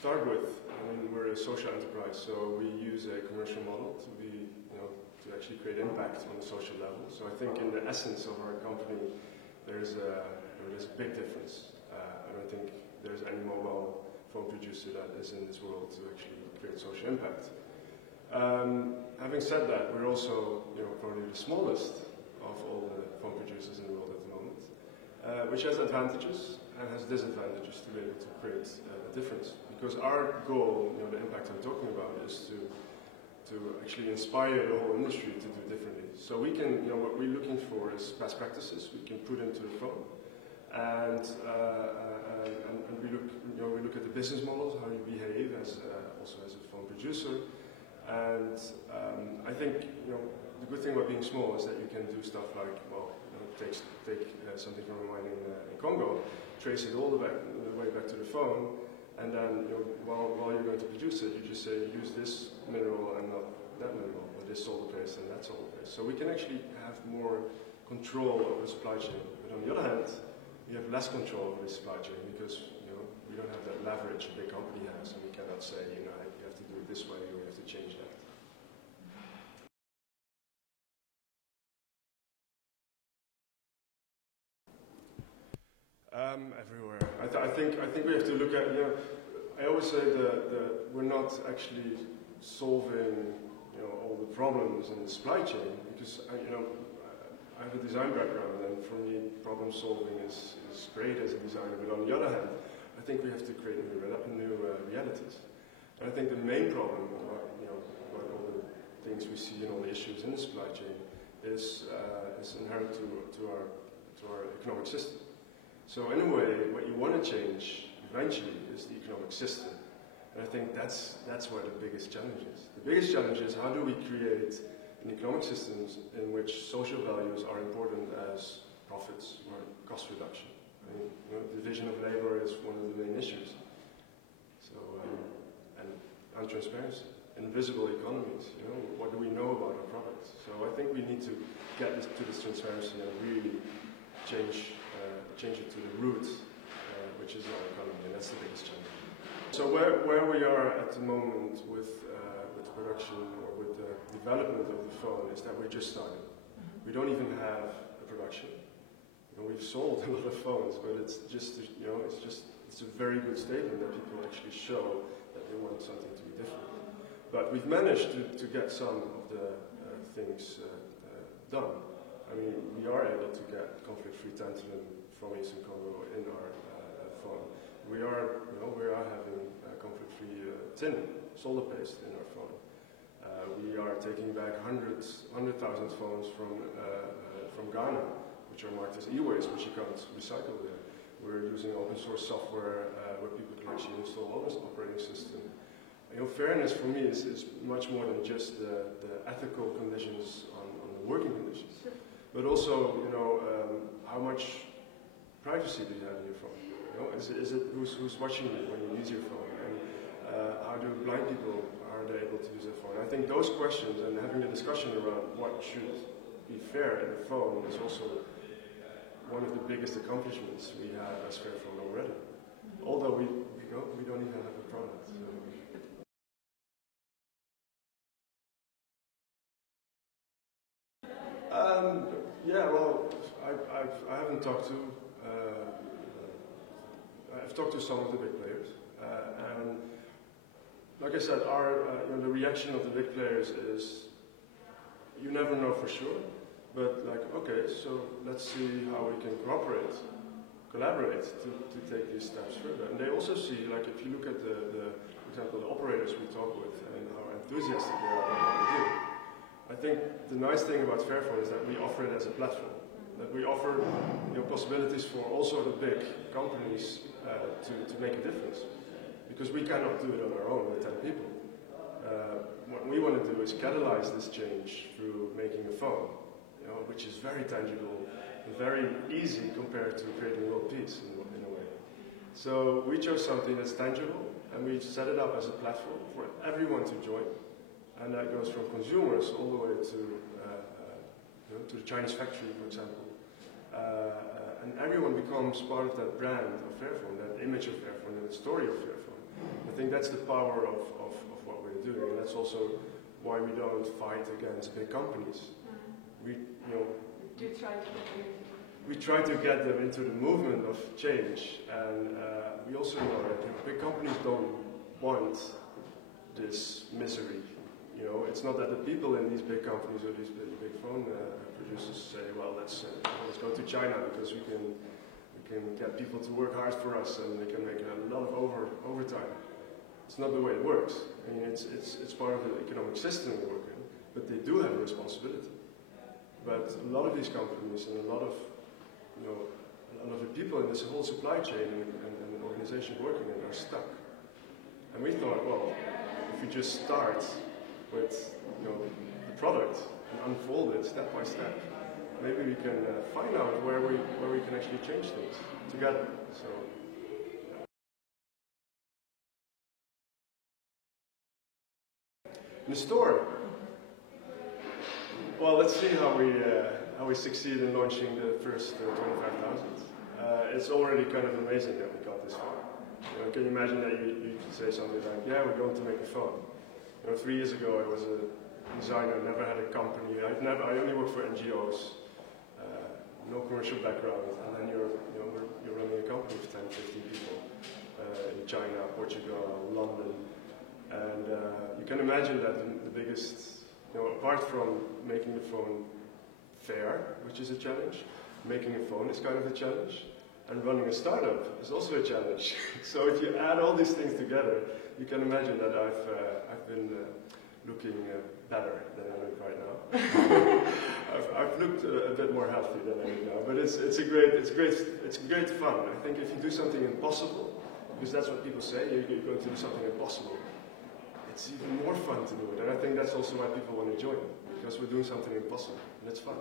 start with, I mean, we're a social enterprise, so we use a commercial model to be, you know, to actually create impact on the social level. So I think in the essence of our company, there's a big difference. I don't think there's any mobile phone producer that is in this world to actually create social impact. Having said that, we're also, you know, probably the smallest of all the phone producers in the world at the moment, which has advantages and has disadvantages to be able to create a difference. Because our goal, you know, the impact I'm talking about, is to actually inspire the whole industry to do differently. So we can, you know, what we're looking for is best practices we can put into the phone, and we look, you know, we look at the business models, how you behave as also as a phone producer, and I think, you know, the good thing about being small is that you can do stuff like, well, you know, take something from a mine in Congo, trace it all the way back to the phone, and then, you know, while you're going to produce it, you just say use this mineral and not that mineral, or this solder paste and that solder paste. So we can actually have more control over the supply chain. But on the other hand, we have less control over the supply chain because, you know, we don't have that leverage a big company has, and we cannot say, you know, you have to do it this way or you have to change that. Everywhere. I think we have to look at, you know, I always say that we're not actually solving, you know, all the problems in the supply chain, because you know, I have a design background, and for me problem solving is great as a designer, but on the other hand I think we have to create new realities. And I think the main problem about, you know, about all the things we see and all the issues in the supply chain is inherent to our economic system. So in a way, what you want to change eventually is the economic system. And I think that's where the biggest challenge is. The biggest challenge is how do we create an economic system in which social values are important as profits or cost reduction. I mean, you know, division of labor is one of the main issues. So, and transparency, invisible economies. You know, what do we know about our products? So I think we need to get to this transparency and really change it to the root, which is our economy, and that's the biggest challenge. So where we are at the moment with production or with the development of the phone is that we're just starting. We don't even have a production. You know, we've sold a lot of phones, but it's just, you know, it's a very good statement that people actually show that they want something to be different. But we've managed to get some of the things done. I mean, we are able to get conflict-free tantalum from Eastern Congo in our phone. We are having conflict-free tin, solder paste in our phone. We are taking back 100,000 phones from Ghana, which are marked as e-waste, which you can't recycle there. We're using open source software where people can actually install an operating system. You know, fairness for me is much more than just the ethical conditions on the working conditions, but also, you know, how much privacy do you have in your phone? You know, is it who's watching you when you use your phone? And how do blind people, are they able to use their phone? I think those questions and having a discussion around what should be fair in the phone is also one of the biggest accomplishments we have as Fairphone already. Although we don't even have a product. So. Yeah, well, I haven't talked to. I've talked to some of the big players, and like I said, the reaction of the big players is you never know for sure, but like, okay, so let's see how we can collaborate to take these steps further. And they also see, like, if you look at for example, the operators we talk with and how enthusiastic they are about what we do. I think the nice thing about Fairphone is that we offer it as a platform. That we offer, you know, possibilities for also the big companies to make a difference. Because we cannot do it on our own with 10 people. What we want to do is catalyze this change through making a phone, you know, which is very tangible and very easy compared to creating world peace in a way. So we chose something that's tangible, and we set it up as a platform for everyone to join. And that goes from consumers all the way to the Chinese factory, for example. And everyone becomes part of that brand of Fairphone, that image of Fairphone, and the story of Fairphone. I think that's the power of what we're doing, and that's also why we don't fight against big companies. We try to get them into the movement of change, and we also know that big companies don't want this misery. It's not that the people in these big companies or these big phone producers say, well, let's go to China because we can get people to work hard for us and they can make a lot of overtime. It's not the way it works. I mean, it's part of the economic system we work in, but they do have a responsibility. But a lot of these companies and a lot of the people in this whole supply chain and organization working in are stuck. And we thought, well, if we just start with the product and unfold it step by step, maybe we can find out where we can actually change things together. So. In the store, well, let's see how we succeed in launching the first 25,000. It's already kind of amazing that we got this far. Can you imagine that you could say something like, yeah, we're going to make a phone. 3 years ago I was a designer, never had a company. I only worked for NGOs, no commercial background, and then you're running a company of 10, 15 people in China, Portugal, London, and you can imagine that the biggest, apart from making the phone fair, which is a challenge, making a phone is kind of a challenge, and running a startup is also a challenge. So if you add all these things together, you can imagine that I've been looking better than I look right now. I've looked a bit more healthy than I look now, but it's great fun. I think if you do something impossible, because that's what people say, you're going to do something impossible, it's even more fun to do it. And I think that's also why people want to join, because we're doing something impossible, and it's fun.